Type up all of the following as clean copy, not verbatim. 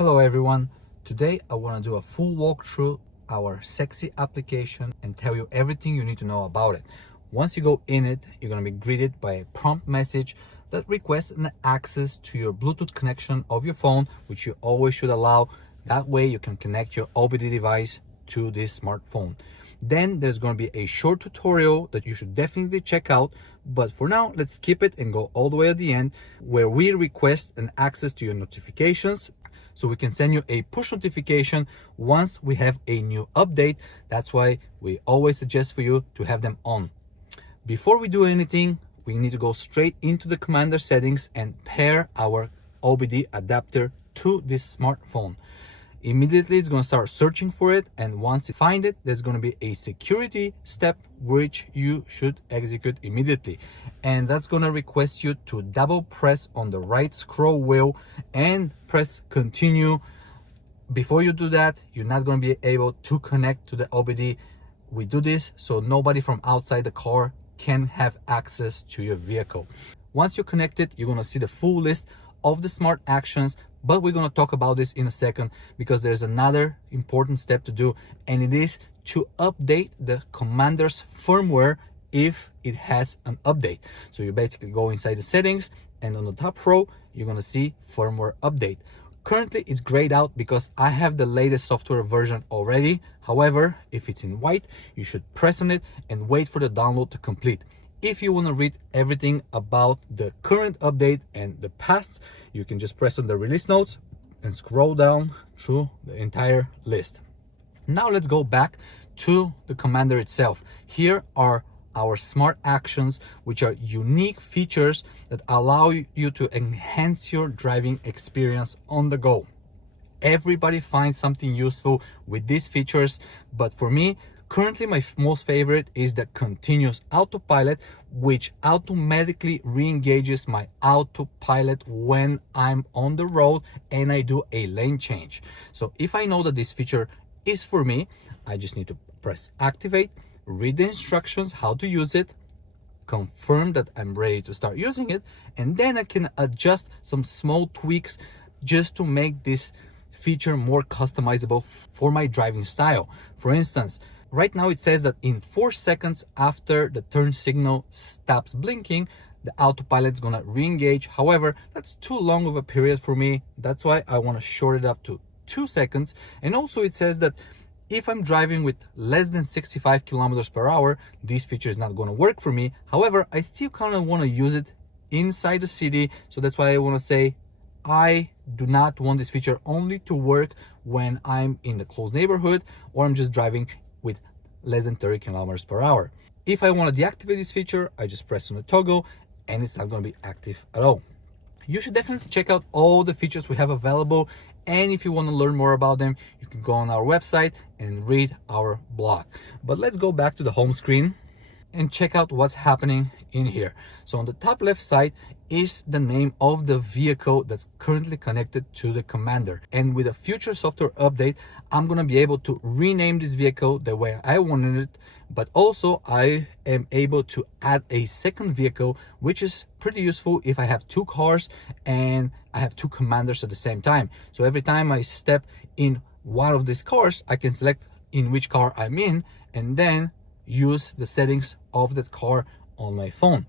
Hello everyone, today I want to do a full walkthrough our sexy application and tell you everything you need to know about it. Once you go in it, you're going to be greeted by a prompt message that requests an access to your Bluetooth connection of your phone, which you always should allow. That way you can connect your OBD device to this smartphone. Then there's going to be a short tutorial that you should definitely check out, but for now let's skip it and go all the way at the end where we request an access to your notifications so we can send you a push notification once we have a new update. That's why we always suggest for you to have them on. Before we do anything, we need to go straight into the commander settings and pair our OBD adapter to this smartphone. Immediately it's going to start searching for it, and once you find it, there's going to be a security step which you should execute immediately, and that's going to request you to double press on the right scroll wheel and press continue. Before you do that, you're not going to be able to connect to the OBD. We do this so nobody from outside the car can have access to your vehicle. Once you're connected, you're going to see the full list of the smart actions, but we're going to talk about this in a second because there's another important step to do, and it is to update the commander's firmware if it has an update. So you basically go inside the settings, and on the top row you're going to see firmware update. Currently it's grayed out because I have the latest software version already. However, if it's in white, you should press on it and wait for the download to complete. If you want to read everything about the current update and the past, you can just press on the release notes and scroll down through the entire list. Now let's go back to the commander itself. Here are our smart actions, which are unique features that allow you to enhance your driving experience on the go. Everybody finds something useful with these features, but for me, currently my most favorite is the continuous autopilot, which automatically re-engages my autopilot when I'm on the road and I do a lane change. So if I know that this feature is for me, I just need to press activate, read the instructions how to use it, confirm that I'm ready to start using it, and then I can adjust some small tweaks just to make this feature more customizable for my driving style. For instance, right now it says that in 4 seconds after the turn signal stops blinking, the autopilot is gonna re-engage. However, that's too long of a period for me. That's why I want to short it up to 2 seconds. And also it says that if I'm driving with less than 65 kilometers per hour, this feature is not going to work for me. However, I still kind of want to use it inside the city. So that's why I want to say I do not want this feature only to work when I'm in the close neighborhood or I'm just driving with less than 30 kilometers per hour. If I want to deactivate this feature, I just press on the toggle and it's not going to be active at all. You should definitely check out all the features we have available, and if you want to learn more about them, you can go on our website and read our blog. But let's go back to the home screen and check out what's happening in here. So on the top left side is the name of the vehicle that's currently connected to the commander, and with a future software update I'm going to be able to rename this vehicle the way I wanted it, but also I am able to add a second vehicle, which is pretty useful if I have 2 cars and I have 2 commanders at the same time. So every time I step in one of these cars, I can select in which car I'm in and then use the settings of that car on my phone.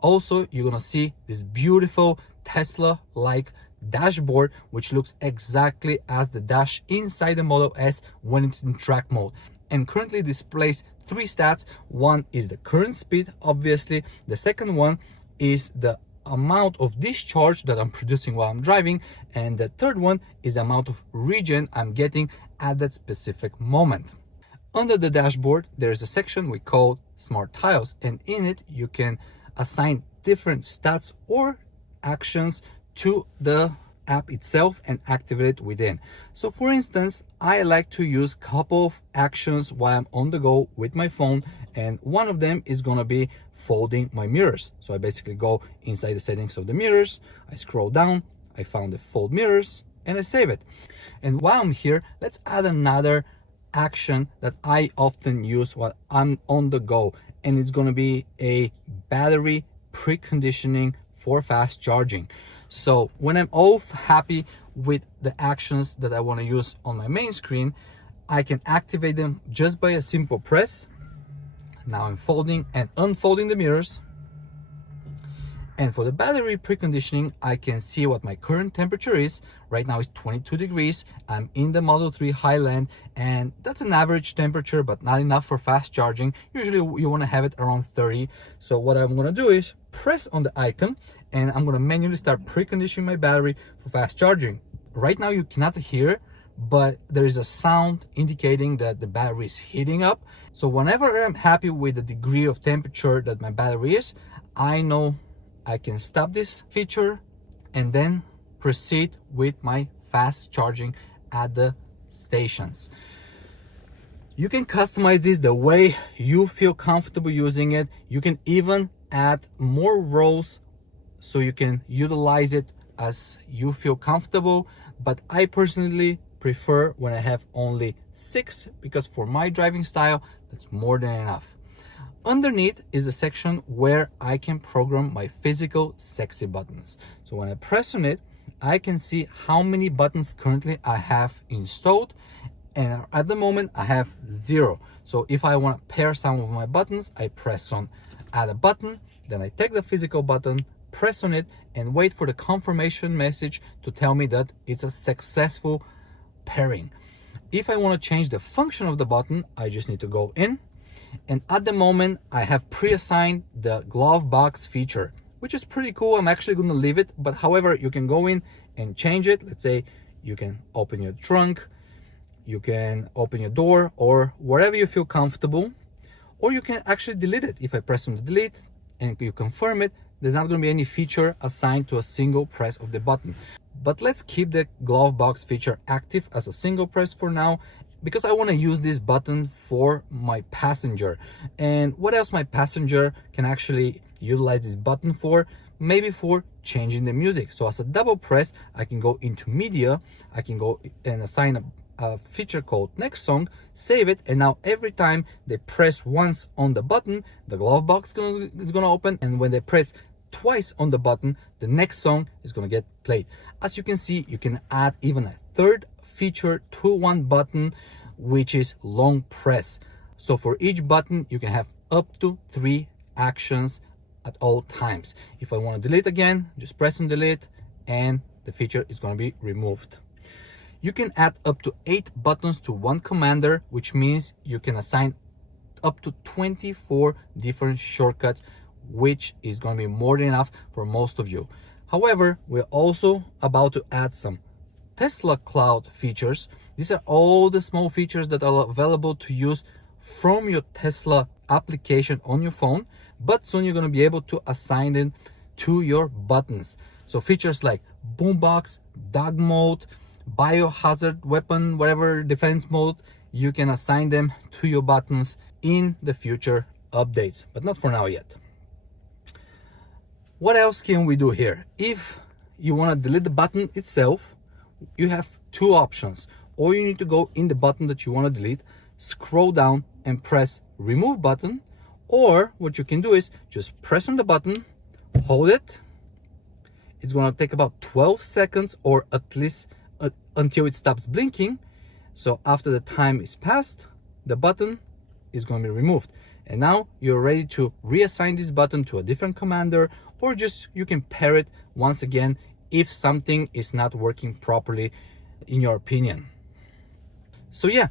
Also, you're gonna see this beautiful Tesla-like dashboard, which looks exactly as the dash inside the Model S when it's in track mode, and currently displays 3 stats. One is the current speed, obviously. The second one is the amount of discharge that I'm producing while I'm driving, and the third one is the amount of regen I'm getting at that specific moment. Under the dashboard, there's a section we call Smart Tiles, and in it you can assign different stats or actions to the app itself and activate it within. So for instance, I like to use a couple of actions while I'm on the go with my phone, and one of them is going to be folding my mirrors. So I basically go inside the settings of the mirrors, I scroll down, I found the fold mirrors, and I save it. And while I'm here, let's add another action that I often use while I'm on the go, and it's going to be a battery preconditioning for fast charging. So when I'm all happy with the actions that I want to use on my main screen, I can activate them just by a simple press. Now I'm folding and unfolding the mirrors. And for the battery preconditioning, I can see what my current temperature is. Right now it's 22 degrees. I'm in the Model 3 Highland, and that's an average temperature, but not enough for fast charging. Usually you want to have it around 30. So what I'm going to do is press on the icon, and I'm going to manually start preconditioning my battery for fast charging. Right now you cannot hear, but there is a sound indicating that the battery is heating up. So whenever I'm happy with the degree of temperature that my battery is, I know I can stop this feature and then proceed with my fast charging at the stations. You can customize this the way you feel comfortable using it. You can even add more rows so you can utilize it as you feel comfortable, but I personally prefer when I have only 6, because for my driving style that's more than enough. Underneath is the section where I can program my physical sexy buttons. So when I press on it, I can see how many buttons currently I have installed, and at the moment I have 0. So if I want to pair some of my buttons, I press on add a button, then I take the physical button, press on it, and wait for the confirmation message to tell me that it's a successful pairing. If I want to change the function of the button, I just need to go in, and at the moment I have pre-assigned the glove box feature, which is pretty cool. I'm actually going to leave it, but however, you can go in and change it. Let's say you can open your trunk, you can open your door, or wherever you feel comfortable, or you can actually delete it. If I press on the delete and you confirm it, there's not going to be any feature assigned to a single press of the button. But let's keep the glove box feature active as a single press for now, because I want to use this button for my passenger. And what else my passenger can actually utilize this button for? Maybe for changing the music. So as a double press, I can go into media, I can go and assign a feature called next song, save it, and now every time they press once on the button, the glove box is gonna open, and when they press twice on the button, the next song is gonna get played. As you can see, you can add even a third feature to one button, which is long press. So for each button, you can have up to 3 actions at all times. If I want to delete again, just press on delete and the feature is going to be removed. You can add up to 8 buttons to one commander, which means you can assign up to 24 different shortcuts, which is going to be more than enough for most of you. However, we're also about to add some Tesla Cloud features. These are all the small features that are available to use from your Tesla application on your phone, but soon you're going to be able to assign them to your buttons. So features like boombox, dog mode, biohazard weapon, whatever defense mode, you can assign them to your buttons in the future updates, but not for now yet. What else can we do here? If you want to delete the button itself, you have 2 options. Or you need to go in the button that you want to delete, scroll down and press remove button, or what you can do is just press on the button, hold it. It's going to take about 12 seconds or at least until it stops blinking. So after the time is passed, the button is going to be removed. And now you're ready to reassign this button to a different commander, or just you can pair it once again if something is not working properly in your opinion. So yeah,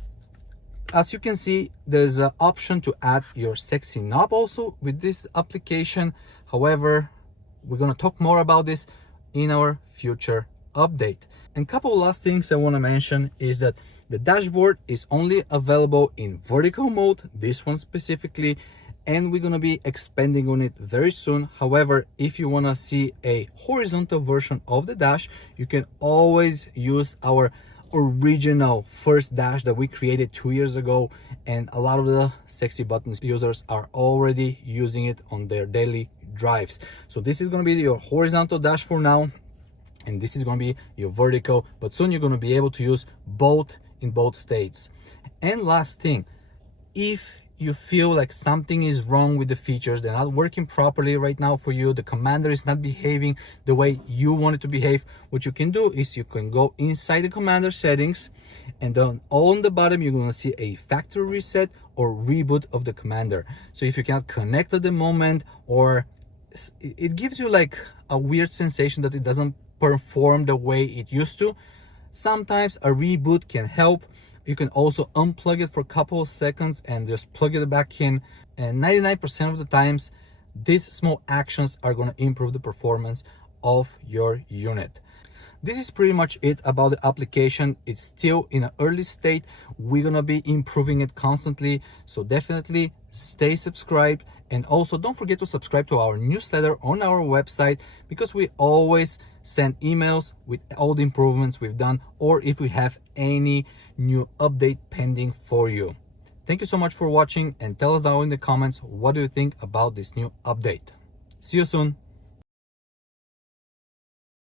as you can see, there's an option to add your sexy knob also with this application. However, we're going to talk more about this in our future update. And couple last things I want to mention is that the dashboard is only available in vertical mode, this one specifically, and we're going to be expanding on it very soon. However, if you want to see a horizontal version of the dash, you can always use our original first dash that we created 2 years ago, and a lot of the sexy buttons users are already using it on their daily drives. So this is going to be your horizontal dash for now, and this is going to be your vertical, but soon you're going to be able to use both in both states. And last thing, if you feel like something is wrong with the features, they're not working properly right now for you, the commander is not behaving the way you want it to behave, what you can do is you can go inside the commander settings, and then on the bottom you're going to see a factory reset or reboot of the commander. So if you cannot connect at the moment, or it gives you like a weird sensation that it doesn't perform the way it used to, sometimes a reboot can help. You can also unplug it for a couple of seconds and just plug it back in, and 99% of the times these small actions are going to improve the performance of your unit. This is pretty much it about the application. It's still in an early state. We're gonna be improving it constantly, so definitely stay subscribed, and also don't forget to subscribe to our newsletter on our website, because we always send emails with all the improvements we've done, or if we have any new update pending for you. Thank you so much for watching, and tell us down in the comments what do you think about this new update. See you soon.